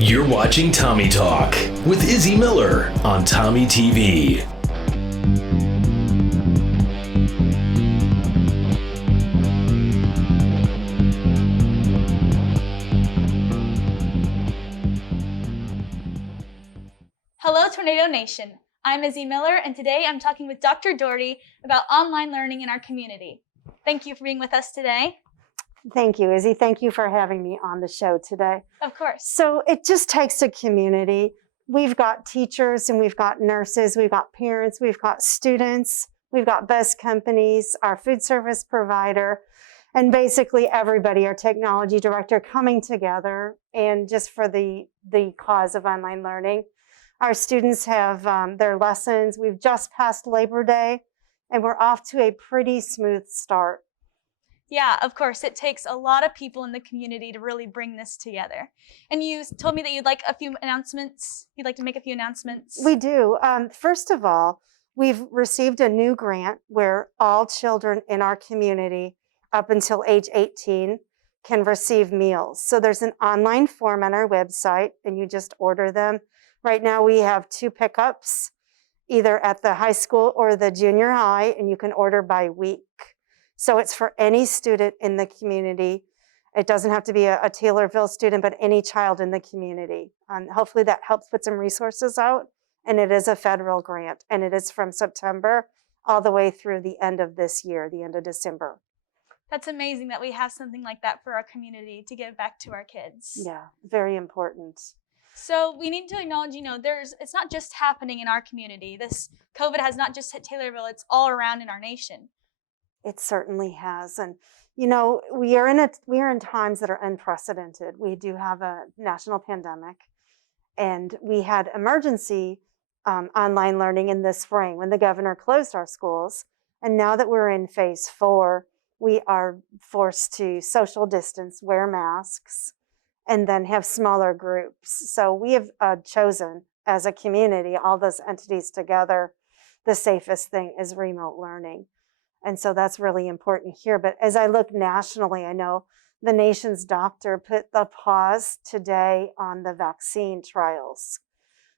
You're watching Tommy Talk with Izzy Miller on Tommy TV. Hello, Tornado Nation. I'm Izzy Miller, and today I'm talking with Dr. Dougherty about online learning in our community. Thank you for being with us today. Thank you, Izzy. Thank you for having me on the show today. Of course. So it just takes a community. We've got teachers and we've got nurses, we've got parents, we've got students, we've got bus companies, our food service provider, and basically everybody, our technology director, coming together and just for the cause of online learning. Our students have their lessons. We've just passed Labor Day and we're off to a pretty smooth start. Yeah, of course. It takes a lot of people in the community to really bring this together. And you told me that you'd like a few announcements. You'd like to make a few announcements. We do. First of all, we've received a new grant where all children in our community up until age 18 can receive meals. So there's an online form on our website and you just order them. Right now we have 2 pickups, either at the high school or the junior high, and you can order by week. So it's for any student in the community. It doesn't have to be a Taylorville student, but any child in the community. Hopefully that helps put some resources out. And it is a federal grant, and it is from September all the way through the end of this year, the end of December. That's amazing that we have something like that for our community to give back to our kids. Yeah, very important. So we need to acknowledge, it's not just happening in our community. This COVID has not just hit Taylorville, it's all around in our nation. It certainly has. And, we are in times that are unprecedented. We do have a national pandemic, and we had emergency online learning in the spring when the governor closed our schools. And now that we're in phase 4, we are forced to social distance, wear masks, and then have smaller groups. So we have chosen as a community, all those entities together, the safest thing is remote learning. And so that's really important here. But as I look nationally, I know the nation's doctor put the pause today on the vaccine trials.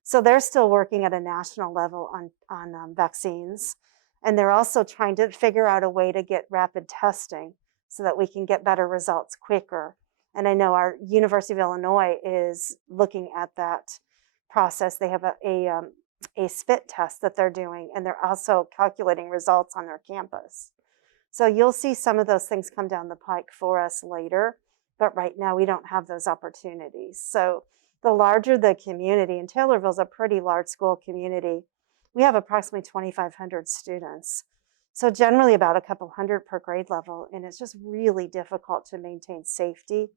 So they're still working at a national level on vaccines. And they're also trying to figure out a way to get rapid testing so that we can get better results quicker. And I know our University of Illinois is looking at that process. They have a spit test that they're doing, and they're also calculating results on their campus. So you'll see some of those things come down the pike for us later, but right now we don't have those opportunities. So the larger the community, and Taylorville's a pretty large school community, we have approximately 2,500 students. So generally about a couple hundred per grade level, and it's just really difficult to maintain safety.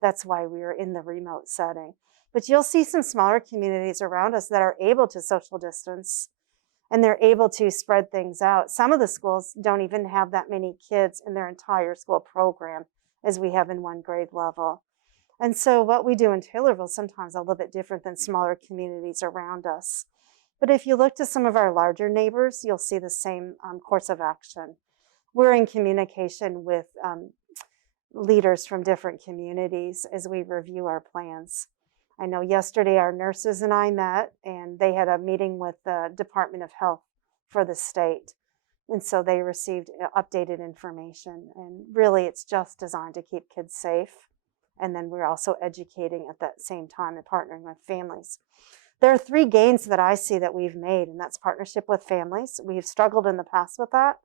That's why we're in the remote setting. But you'll see some smaller communities around us that are able to social distance and they're able to spread things out. Some of the schools don't even have that many kids in their entire school program as we have in one grade level. And so what we do in Taylorville is sometimes a little bit different than smaller communities around us. But if you look to some of our larger neighbors, you'll see the same course of action. We're in communication with leaders from different communities as we review our plans. I know yesterday our nurses and I met, and they had a meeting with the Department of Health for the state. And so they received updated information. And really, it's just designed to keep kids safe. And then we're also educating at that same time and partnering with families. There are 3 gains that I see that we've made, and that's partnership with families. We've struggled in the past with that,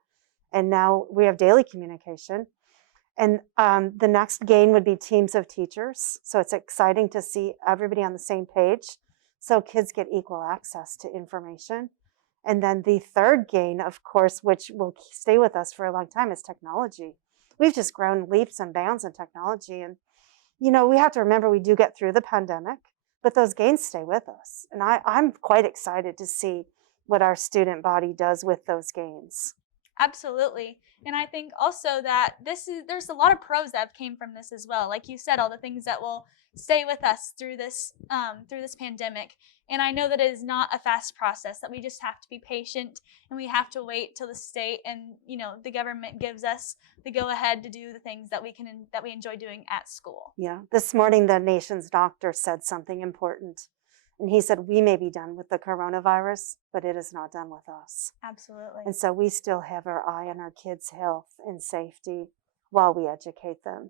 and now we have daily communication. And the next gain would be teams of teachers. So it's exciting to see everybody on the same page so kids get equal access to information. And then the third gain, of course, which will stay with us for a long time, is technology. We've just grown leaps and bounds in technology. And, we have to remember we do get through the pandemic, but those gains stay with us. And I'm quite excited to see what our student body does with those gains. Absolutely. And I think also that there's a lot of pros that have came from this as well. Like you said, all the things that will stay with us through this pandemic. And I know that it is not a fast process, that we just have to be patient and we have to wait till the state and, the government gives us the go ahead to do the things that we enjoy doing at school. Yeah. This morning, the nation's doctor said something important. And he said, we may be done with the coronavirus, but it is not done with us. Absolutely. And so we still have our eye on our kids' health and safety while we educate them.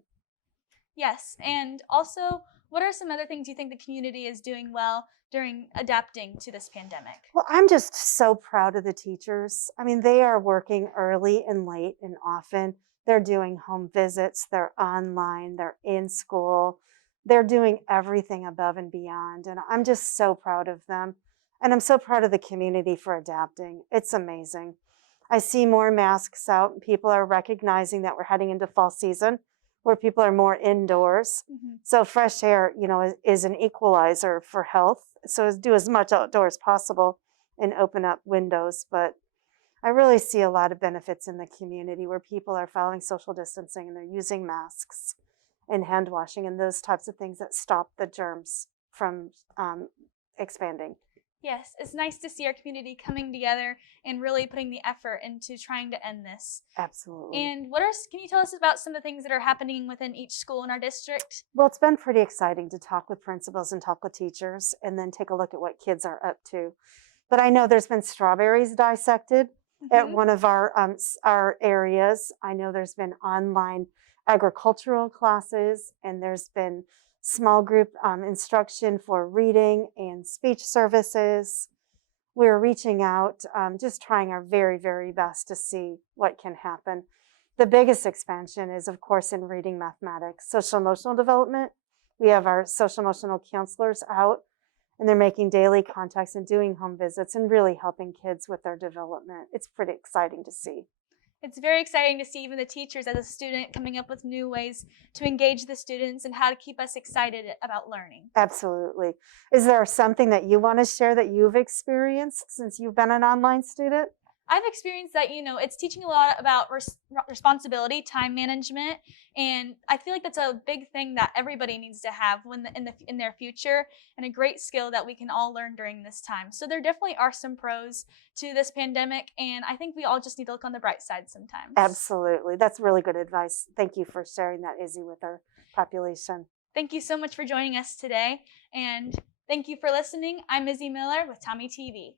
Yes. And also, what are some other things you think the community is doing well during adapting to this pandemic? Well, I'm just so proud of the teachers. I mean, they are working early and late and often. They're doing home visits, they're online, they're in school. They're doing everything above and beyond. And I'm just so proud of them. And I'm so proud of the community for adapting. It's amazing. I see more masks out. People are recognizing that we're heading into fall season where people are more indoors. Mm-hmm. So fresh air, is an equalizer for health. So do as much outdoors as possible and open up windows. But I really see a lot of benefits in the community where people are following social distancing and they're using masks and hand washing and those types of things that stop the germs from expanding. Yes, it's nice to see our community coming together and really putting the effort into trying to end this. Absolutely. And can you tell us about some of the things that are happening within each school in our district? Well, it's been pretty exciting to talk with principals and talk with teachers and then take a look at what kids are up to. But I know there's been strawberries dissected at one of our areas. I know there's been online agricultural classes, and there's been small group instruction for reading and speech services. We're reaching out, just trying our very, very best to see what can happen. The biggest expansion is, of course, in reading, mathematics, social emotional development. We have our social emotional counselors out, and they're making daily contacts and doing home visits and really helping kids with their development. It's pretty exciting to see. It's very exciting to see even the teachers as a student coming up with new ways to engage the students and how to keep us excited about learning. Absolutely. Is there something that you want to share that you've experienced since you've been an online student? I've experienced that, it's teaching a lot about responsibility, time management, and I feel like that's a big thing that everybody needs to have in their future, and a great skill that we can all learn during this time. So there definitely are some pros to this pandemic, and I think we all just need to look on the bright side sometimes. Absolutely. That's really good advice. Thank you for sharing that, Izzy, with our population. Thank you so much for joining us today, and thank you for listening. I'm Izzy Miller with Tommy TV.